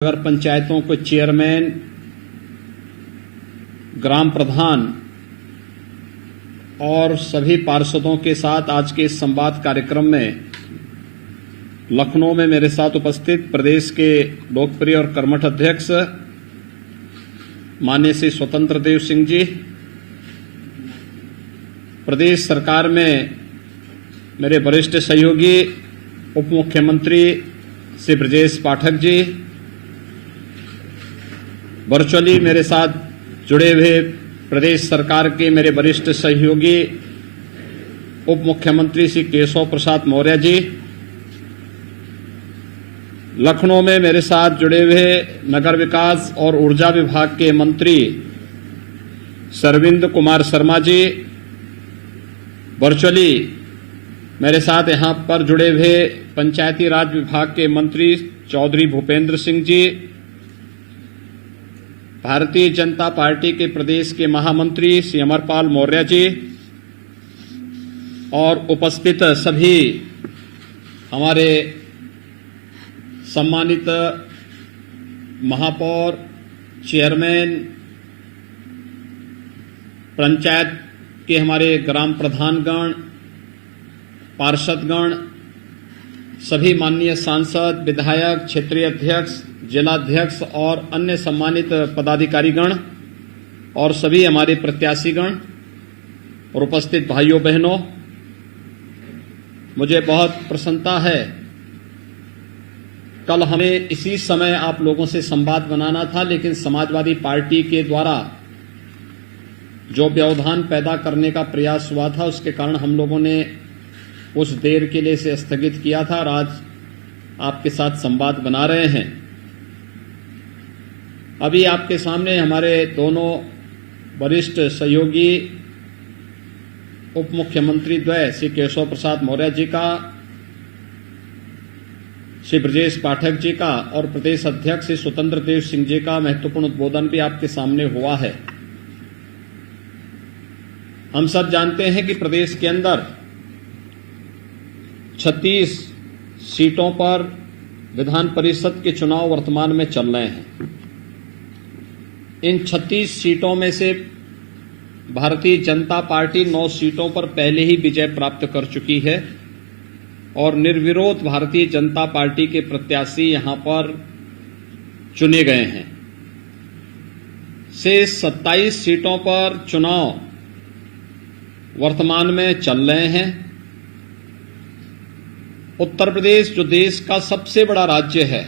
नगर पंचायतों के चेयरमैन, ग्राम प्रधान और सभी पार्षदों के साथ आज के इस संवाद कार्यक्रम में लखनऊ में मेरे साथ उपस्थित प्रदेश के लोकप्रिय और कर्मठ अध्यक्ष माननीय श्री स्वतंत्र देव सिंह जी, प्रदेश सरकार में मेरे वरिष्ठ सहयोगी उप मुख्यमंत्री श्री ब्रजेश पाठक जी, वर्चुअली मेरे साथ जुड़े हुए प्रदेश सरकार के मेरे वरिष्ठ सहयोगी उप मुख्यमंत्री श्री केशव प्रसाद मौर्य जी, लखनऊ में मेरे साथ जुड़े हुए नगर विकास और ऊर्जा विभाग के मंत्री सरविंद कुमार शर्मा जी, वर्चुअली मेरे साथ यहां पर जुड़े हुए पंचायती राज विभाग के मंत्री चौधरी भूपेंद्र सिंह जी, भारतीय जनता पार्टी के प्रदेश के महामंत्री श्री अमरपाल मौर्य जी और उपस्थित सभी हमारे सम्मानित महापौर, चेयरमैन, पंचायत के हमारे ग्राम प्रधानगण, पार्षदगण, सभी माननीय सांसद, विधायक, क्षेत्रीय अध्यक्ष, जिलाध्यक्ष और अन्य सम्मानित पदाधिकारीगण और सभी हमारे प्रत्याशीगण और उपस्थित भाइयों बहनों, मुझे बहुत प्रसन्नता है। कल हमें इसी समय आप लोगों से संवाद बनाना था, लेकिन समाजवादी पार्टी के द्वारा जो व्यवधान पैदा करने का प्रयास हुआ था, उसके कारण हम लोगों ने कुछ देर के लिए इसे स्थगित किया था और आज आपके साथ संवाद बना रहे हैं। अभी आपके सामने हमारे दोनों वरिष्ठ सहयोगी उप मुख्यमंत्री द्वय श्री केशव प्रसाद मौर्य जी का, श्री ब्रजेश पाठक जी का और प्रदेश अध्यक्ष श्री स्वतंत्र देव सिंह जी का महत्वपूर्ण उद्बोधन भी आपके सामने हुआ है। हम सब जानते हैं कि प्रदेश के अंदर 36 सीटों पर विधान परिषद के चुनाव वर्तमान में चल रहे हैं। इन 36 सीटों में से भारतीय जनता पार्टी 9 सीटों पर पहले ही विजय प्राप्त कर चुकी है और निर्विरोध भारतीय जनता पार्टी के प्रत्याशी यहां पर चुने गए हैं। शेष 27 सीटों पर चुनाव वर्तमान में चल रहे हैं। उत्तर प्रदेश जो देश का सबसे बड़ा राज्य है,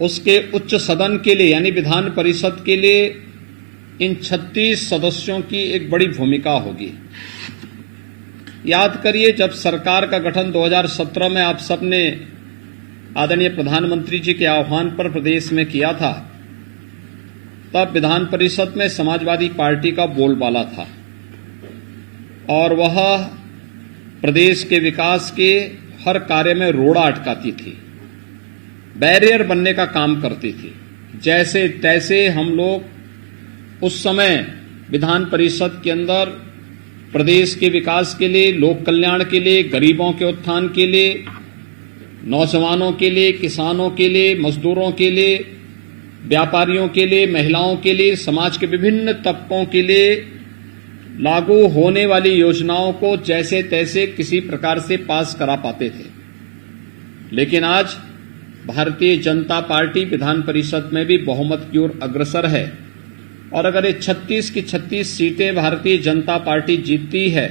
उसके उच्च सदन के लिए यानी विधान परिषद के लिए इन 36 सदस्यों की एक बड़ी भूमिका होगी। याद करिए, जब सरकार का गठन 2017 में आप सबने आदरणीय प्रधानमंत्री जी के आह्वान पर प्रदेश में किया था, तब विधान परिषद में समाजवादी पार्टी का बोलबाला था और वह प्रदेश के विकास के हर कार्य में रोड़ा अटकाती थी, बैरियर बनने का काम करती थी। जैसे तैसे हम लोग उस समय विधान परिषद के अंदर प्रदेश के विकास के लिए, लोक कल्याण के लिए, गरीबों के उत्थान के लिए, नौजवानों के लिए, किसानों के लिए, मजदूरों के लिए, व्यापारियों के लिए, महिलाओं के लिए, समाज के विभिन्न तबकों के लिए लागू होने वाली योजनाओं को जैसे तैसे किसी प्रकार से पास करा पाते थे। लेकिन आज भारतीय जनता पार्टी विधान परिषद में भी बहुमत की ओर अग्रसर है और अगर ये 36 की 36 सीटें भारतीय जनता पार्टी जीतती है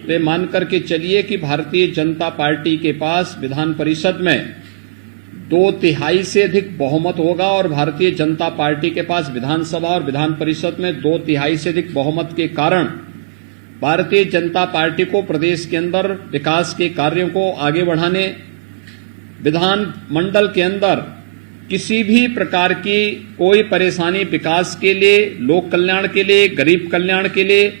तो मान करके चलिए कि भारतीय जनता पार्टी के पास विधान परिषद में 2/3 से अधिक बहुमत होगा और भारतीय जनता पार्टी के पास विधानसभा और विधान परिषद में 2/3 से अधिक बहुमत के कारण भारतीय जनता पार्टी को प्रदेश के अंदर विकास के कार्यों को आगे बढ़ाने, विधान मंडल के अंदर किसी भी प्रकार की कोई परेशानी विकास के लिए, लोक कल्याण के लिए, गरीब कल्याण के लिए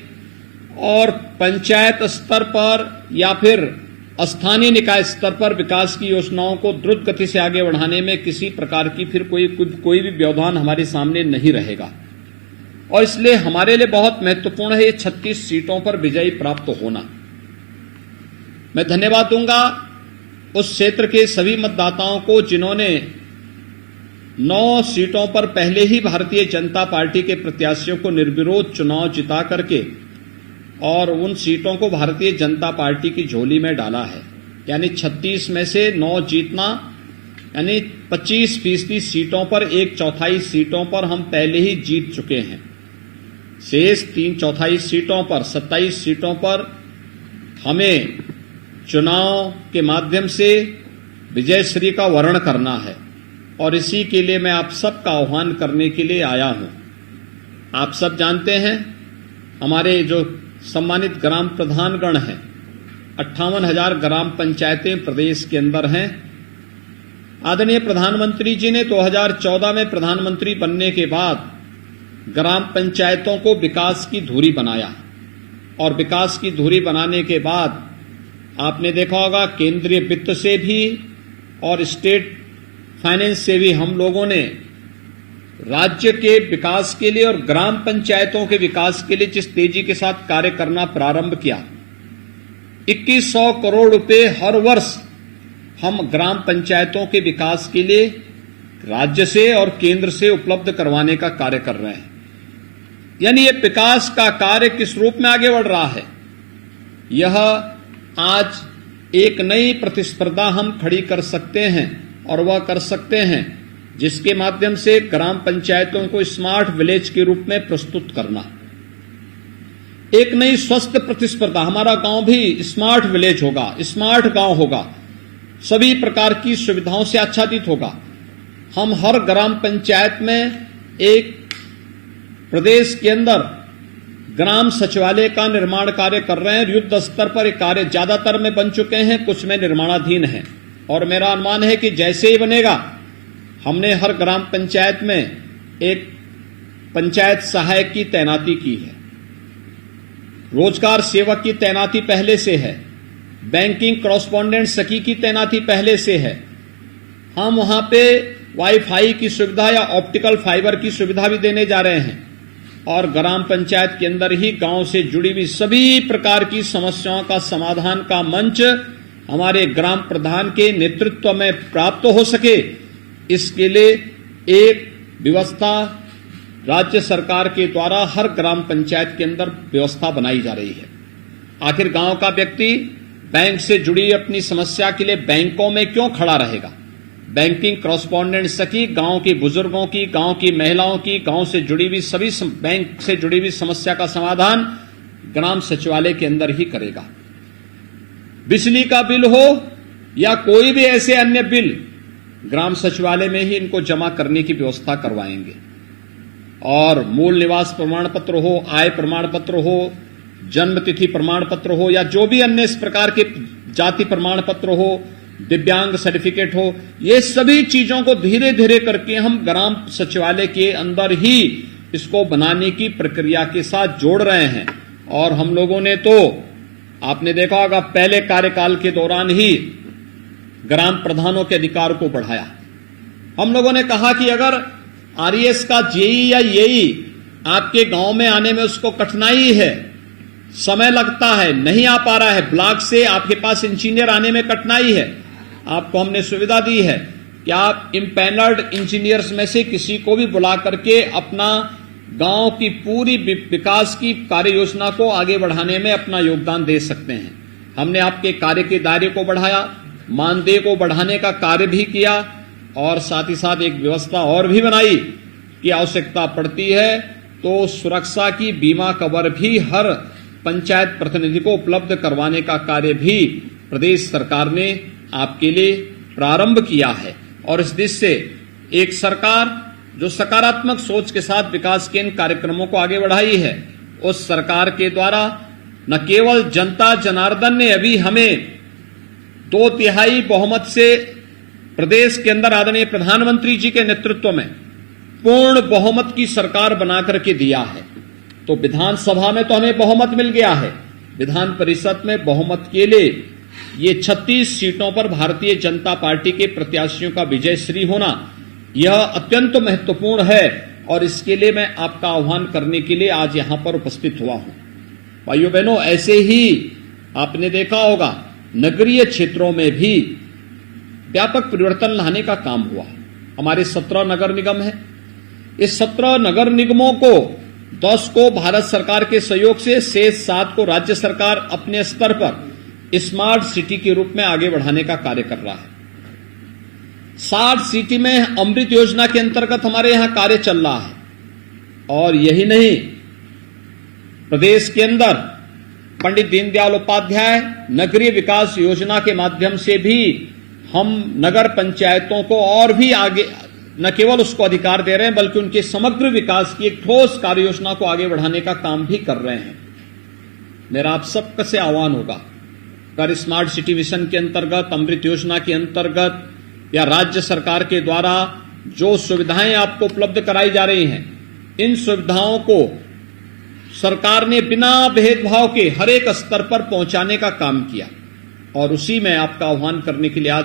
और पंचायत स्तर पर या फिर स्थानीय निकाय स्तर पर विकास की योजनाओं को द्रुत गति से आगे बढ़ाने में किसी प्रकार की फिर कोई भी व्यवधान हमारे सामने नहीं रहेगा। और इसलिए हमारे लिए बहुत महत्वपूर्ण है ये 36 सीटों पर विजयी प्राप्त होना। मैं धन्यवाद दूंगा उस क्षेत्र के सभी मतदाताओं को जिन्होंने 9 सीटों पर पहले ही भारतीय जनता पार्टी के प्रत्याशियों को निर्विरोध चुनाव जिता करके और उन सीटों को भारतीय जनता पार्टी की झोली में डाला है, यानी 36 में से 9 जीतना, यानी 25% सीटों पर 1/4 सीटों पर हम पहले ही जीत चुके हैं। शेष 3/4 सीटों पर 27 सीटों पर हमें चुनाव के माध्यम से विजयश्री का वर्ण करना है और इसी के लिए मैं आप सबका आह्वान करने के लिए आया हूं। आप सब जानते हैं हमारे जो सम्मानित ग्राम प्रधानगण हैं, 58,000 ग्राम पंचायतें प्रदेश के अंदर हैं। आदरणीय प्रधानमंत्री जी ने 2014 में प्रधानमंत्री बनने के बाद ग्राम पंचायतों को विकास की धुरी बनाया और विकास की धुरी बनाने के बाद आपने देखा होगा केंद्रीय वित्त से भी और स्टेट फाइनेंस से भी हम लोगों ने राज्य के विकास के लिए और ग्राम पंचायतों के विकास के लिए जिस तेजी के साथ कार्य करना प्रारंभ किया, 2100 करोड़ रुपए हर वर्ष हम ग्राम पंचायतों के विकास के लिए राज्य से और केंद्र से उपलब्ध करवाने का कार्य कर रहे हैं। यानी ये विकास का कार्य किस रूप में आगे बढ़ रहा है, यह आज एक नई प्रतिस्पर्धा हम खड़ी कर सकते हैं और वह कर सकते हैं जिसके माध्यम से ग्राम पंचायतों को स्मार्ट विलेज के रूप में प्रस्तुत करना, एक नई स्वस्थ प्रतिस्पर्धा। हमारा गांव भी स्मार्ट विलेज होगा, स्मार्ट गांव होगा, सभी प्रकार की सुविधाओं से आच्छादित होगा। हम हर ग्राम पंचायत में एक प्रदेश के अंदर ग्राम सचिवालय का निर्माण कार्य कर रहे हैं। युद्ध स्तर पर एक कार्य ज्यादातर में बन चुके हैं, कुछ में निर्माणाधीन है और मेरा अनुमान है कि जैसे ही बनेगा, हमने हर ग्राम पंचायत में एक पंचायत सहायक की तैनाती की है, रोजगार सेवक की तैनाती पहले से है, बैंकिंग कॉरेस्पॉन्डेंट सखी की तैनाती पहले से है। हम वहां पे वाईफाई की सुविधा या ऑप्टिकल फाइबर की सुविधा भी देने जा रहे हैं और ग्राम पंचायत के अंदर ही गांव से जुड़ी हुई सभी प्रकार की समस्याओं का समाधान का मंच हमारे ग्राम प्रधान के नेतृत्व में प्राप्त हो सके, इसके लिए एक व्यवस्था राज्य सरकार के द्वारा हर ग्राम पंचायत के अंदर व्यवस्था बनाई जा रही है। आखिर गांव का व्यक्ति बैंक से जुड़ी अपनी समस्या के लिए बैंकों में क्यों खड़ा रहेगा? बैंकिंग कॉरेस्पॉन्डेंट सखी गांव के बुजुर्गों की, गांव की महिलाओं की, गांव से जुड़ी हुई सभी बैंक से जुड़ी हुई समस्या का समाधान ग्राम सचिवालय के अंदर ही करेगा। बिजली का बिल हो या कोई भी ऐसे अन्य बिल, ग्राम सचिवालय में ही इनको जमा करने की व्यवस्था करवाएंगे और मूल निवास प्रमाण पत्र हो, आय प्रमाण पत्र हो, जन्म तिथि प्रमाण पत्र हो या जो भी अन्य इस प्रकार के जाति प्रमाण पत्र हो, दिव्यांग सर्टिफिकेट हो, ये सभी चीजों को धीरे धीरे करके हम ग्राम सचिवालय के अंदर ही इसको बनाने की प्रक्रिया के साथ जोड़ रहे हैं। और हम लोगों ने तो आपने देखा होगा पहले कार्यकाल के दौरान ही ग्राम प्रधानों के अधिकार को बढ़ाया। हम लोगों ने कहा कि अगर आरईएस का जेई या येई आपके गांव में आने में उसको कठिनाई है, समय लगता है, नहीं आ पा रहा है, ब्लॉक से आपके पास इंजीनियर आने में कठिनाई है, आपको हमने सुविधा दी है कि आप इम्पैनल्ड इंजीनियर्स में से किसी को भी बुला करके अपना गांव की पूरी विकास की कार्य योजना को आगे बढ़ाने में अपना योगदान दे सकते हैं। हमने आपके कार्य के दायरे को बढ़ाया, मानदेय को बढ़ाने का कार्य भी किया और साथ ही साथ एक व्यवस्था और भी बनाई कि आवश्यकता पड़ती है तो सुरक्षा की बीमा कवर भी हर पंचायत प्रतिनिधि को उपलब्ध करवाने का कार्य भी प्रदेश सरकार ने आपके लिए प्रारंभ किया है। और इस दिशा से एक सरकार जो सकारात्मक सोच के साथ विकास के इन कार्यक्रमों को आगे बढ़ाई है, उस सरकार के द्वारा न केवल जनता जनार्दन ने अभी हमें 2/3 बहुमत से प्रदेश के अंदर आदरणीय प्रधानमंत्री जी के नेतृत्व में पूर्ण बहुमत की सरकार बनाकर के दिया है, तो विधानसभा में तो हमें बहुमत मिल गया है, विधान परिषद में बहुमत के लिए ये 36 सीटों पर भारतीय जनता पार्टी के प्रत्याशियों का विजय श्री होना यह अत्यंत महत्वपूर्ण है और इसके लिए मैं आपका आह्वान करने के लिए आज यहां पर उपस्थित हुआ हूं। भाइयों बहनों, ऐसे ही आपने देखा होगा नगरीय क्षेत्रों में भी व्यापक परिवर्तन लाने का काम हुआ। हमारे 17 नगर निगम हैं। इस 17 नगर निगमों को 10 को भारत सरकार के सहयोग से, शेष 7 को राज्य सरकार अपने स्तर पर स्मार्ट सिटी के रूप में आगे बढ़ाने का कार्य कर रहा है। स्मार्ट सिटी में अमृत योजना के अंतर्गत हमारे यहां कार्य चल रहा है। और यही नहीं, प्रदेश के अंदर पंडित दीनदयाल उपाध्याय नगरीय विकास योजना के माध्यम से भी हम नगर पंचायतों को और भी आगे न केवल उसको अधिकार दे रहे हैं, बल्कि उनके समग्र विकास की एक ठोस कार्य योजना को आगे बढ़ाने का काम भी कर रहे हैं। मेरा आप सबसे आह्वान होगा, अगर स्मार्ट सिटी मिशन के अंतर्गत, अमृत योजना के अंतर्गत या राज्य सरकार के द्वारा जो सुविधाएं आपको उपलब्ध कराई जा रही हैं, इन सुविधाओं को सरकार ने बिना भेदभाव के हर एक स्तर पर पहुंचाने का काम किया। और उसी में आपका आह्वान करने के लिए आज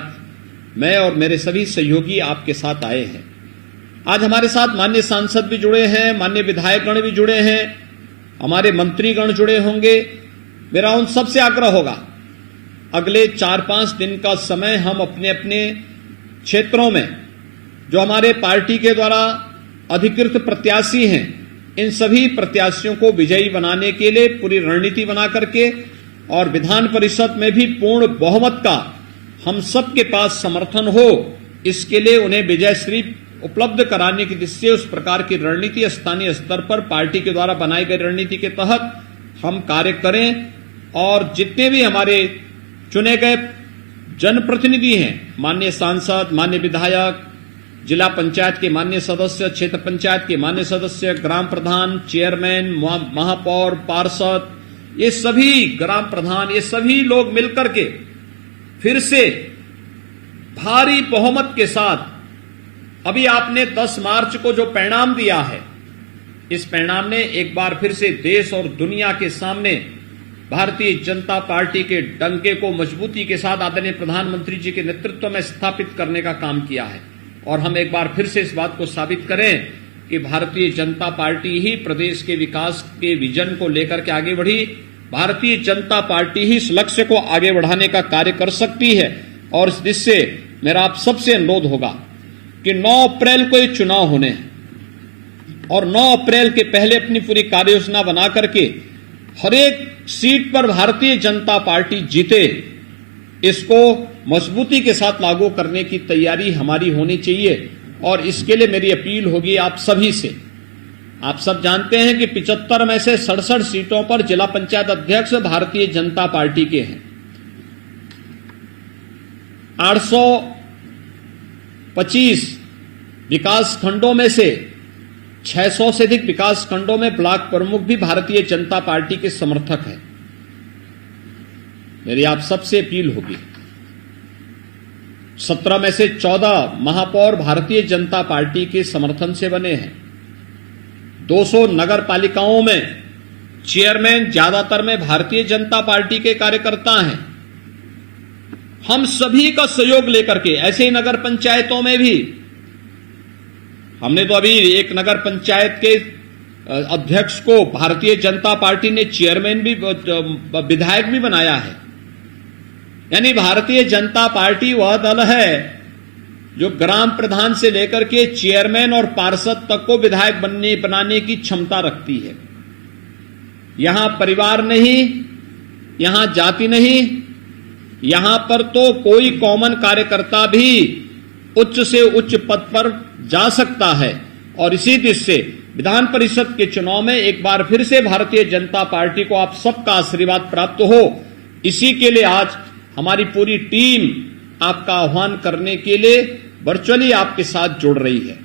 मैं और मेरे सभी सहयोगी आपके साथ आए हैं। आज हमारे साथ माननीय सांसद भी जुड़े हैं, माननीय विधायकगण भी जुड़े हैं, हमारे मंत्रीगण जुड़े होंगे। मेरा उन सबसे आग्रह होगा, अगले 4-5 दिन का समय हम अपने अपने क्षेत्रों में जो हमारे पार्टी के द्वारा अधिकृत प्रत्याशी हैं, इन सभी प्रत्याशियों को विजयी बनाने के लिए पूरी रणनीति बना करके और विधान परिषद में भी पूर्ण बहुमत का हम सबके पास समर्थन हो, इसके लिए उन्हें विजयश्री उपलब्ध कराने की दिशा से उस प्रकार की रणनीति स्थानीय स्तर पर पार्टी के द्वारा बनाई गई रणनीति के तहत हम कार्य करें। और जितने भी हमारे चुने गए जनप्रतिनिधि हैं, माननीय सांसद, माननीय विधायक, जिला पंचायत के माननीय सदस्य, क्षेत्र पंचायत के माननीय सदस्य, ग्राम प्रधान, चेयरमैन, महापौर, पार्षद, ये सभी ग्राम प्रधान, ये सभी लोग मिलकर के फिर से भारी बहुमत के साथ अभी आपने 10 मार्च को जो परिणाम दिया है, इस परिणाम ने एक बार फिर से देश और दुनिया के सामने भारतीय जनता पार्टी के डंके को मजबूती के साथ आदरणीय प्रधानमंत्री जी के नेतृत्व में स्थापित करने का काम किया है। और हम एक बार फिर से इस बात को साबित करें कि भारतीय जनता पार्टी ही प्रदेश के विकास के विजन को लेकर के आगे बढ़ी। भारतीय जनता पार्टी ही इस लक्ष्य को आगे बढ़ाने का कार्य कर सकती है। और इस दिशा से मेरा आप सबसे अनुरोध होगा कि 9 अप्रैल को ये चुनाव होने हैं और 9 अप्रैल के पहले अपनी पूरी कार्य योजना बना करके हर एक सीट पर भारतीय जनता पार्टी जीते, इसको मजबूती के साथ लागू करने की तैयारी हमारी होनी चाहिए। और इसके लिए मेरी अपील होगी आप सभी से। आप सब जानते हैं कि 75 में से 67 सीटों पर जिला पंचायत अध्यक्ष भारतीय जनता पार्टी के हैं। 825 विकास खंडों में से 600 से अधिक विकास खंडों में ब्लॉक प्रमुख भी भारतीय जनता पार्टी के समर्थक हैं। मेरी आप सबसे अपील होगी, 17 में से 14 महापौर भारतीय जनता पार्टी के समर्थन से बने हैं। 200 नगर पालिकाओं में चेयरमैन ज्यादातर में भारतीय जनता पार्टी के कार्यकर्ता हैं। हम सभी का सहयोग लेकर के ऐसे ही नगर पंचायतों में भी, हमने तो अभी एक नगर पंचायत के अध्यक्ष को भारतीय जनता पार्टी ने चेयरमैन भी, विधायक भी बनाया है। यानी भारतीय जनता पार्टी वह दल है जो ग्राम प्रधान से लेकर के चेयरमैन और पार्षद तक को विधायक बनाने की क्षमता रखती है। यहां परिवार नहीं, यहां जाति नहीं, यहां पर तो कोई कॉमन कार्यकर्ता भी उच्च से उच्च पद पर जा सकता है। और इसी दिशा से विधान परिषद के चुनाव में एक बार फिर से भारतीय जनता पार्टी को आप सबका आशीर्वाद प्राप्त हो, इसी के लिए आज हमारी पूरी टीम आपका आह्वान करने के लिए वर्चुअली आपके साथ जुड़ रही है।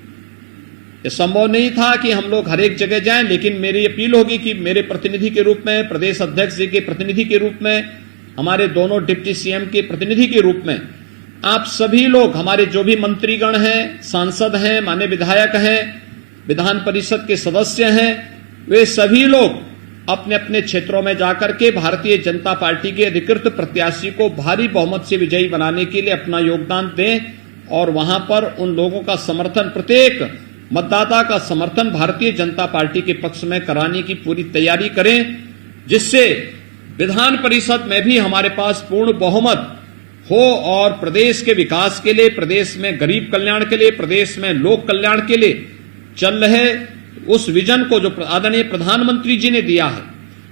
यह संभव नहीं था कि हम लोग हर एक जगह जाएं, लेकिन मेरी अपील होगी कि मेरे प्रतिनिधि के रूप में, प्रदेश अध्यक्ष जी के प्रतिनिधि के रूप में, हमारे दोनों डिप्टी सीएम के प्रतिनिधि के रूप में आप सभी लोग, हमारे जो भी मंत्रीगण हैं, सांसद हैं, माननीय विधायक हैं, विधान परिषद के सदस्य हैं, वे सभी लोग अपने अपने क्षेत्रों में जाकर के भारतीय जनता पार्टी के अधिकृत प्रत्याशी को भारी बहुमत से विजयी बनाने के लिए अपना योगदान दें। और वहां पर उन लोगों का समर्थन, प्रत्येक मतदाता का समर्थन भारतीय जनता पार्टी के पक्ष में कराने की पूरी तैयारी करें, जिससे विधान परिषद में भी हमारे पास पूर्ण बहुमत हो और प्रदेश के विकास के लिए, प्रदेश में गरीब कल्याण के लिए, प्रदेश में लोक कल्याण के लिए चल रहे उस विजन को जो आदरणीय प्रधानमंत्री जी ने दिया है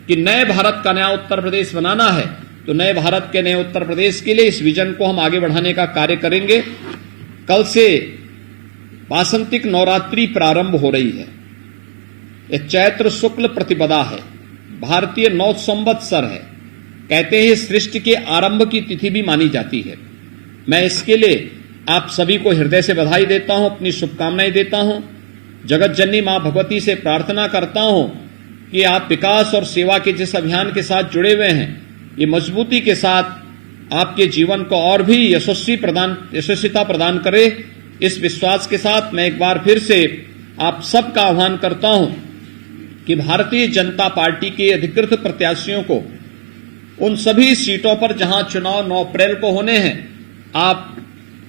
कि नए भारत का नया उत्तर प्रदेश बनाना है, तो नए भारत के नए उत्तर प्रदेश के लिए इस विजन को हम आगे बढ़ाने का कार्य करेंगे। कल से वासंतिक नवरात्रि प्रारंभ हो रही है। यह चैत्र शुक्ल प्रतिपदा है, भारतीय नौ संवत्सर है। कहते हैं सृष्टि के आरंभ की तिथि भी मानी जाती है। मैं इसके लिए आप सभी को हृदय से बधाई देता हूं, अपनी शुभकामनाएं देता हूं। जगत जननी मां भगवती से प्रार्थना करता हूं कि आप विकास और सेवा के जिस अभियान के साथ जुड़े हुए हैं, ये मजबूती के साथ आपके जीवन को और भी यशस्विता प्रदान करे। इस विश्वास के साथ मैं एक बार फिर से आप सबका आह्वान करता हूं कि भारतीय जनता पार्टी के अधिकृत प्रत्याशियों को उन सभी सीटों पर जहां चुनाव 9 अप्रैल को होने हैं, आप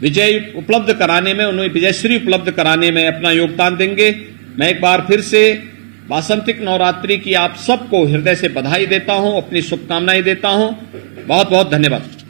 विजय उपलब्ध कराने में, उन्हें विजयश्री उपलब्ध कराने में अपना योगदान देंगे। मैं एक बार फिर से वासंतिक नवरात्रि की आप सबको हृदय से बधाई देता हूं, अपनी शुभकामनाएं देता हूं। बहुत बहुत धन्यवाद।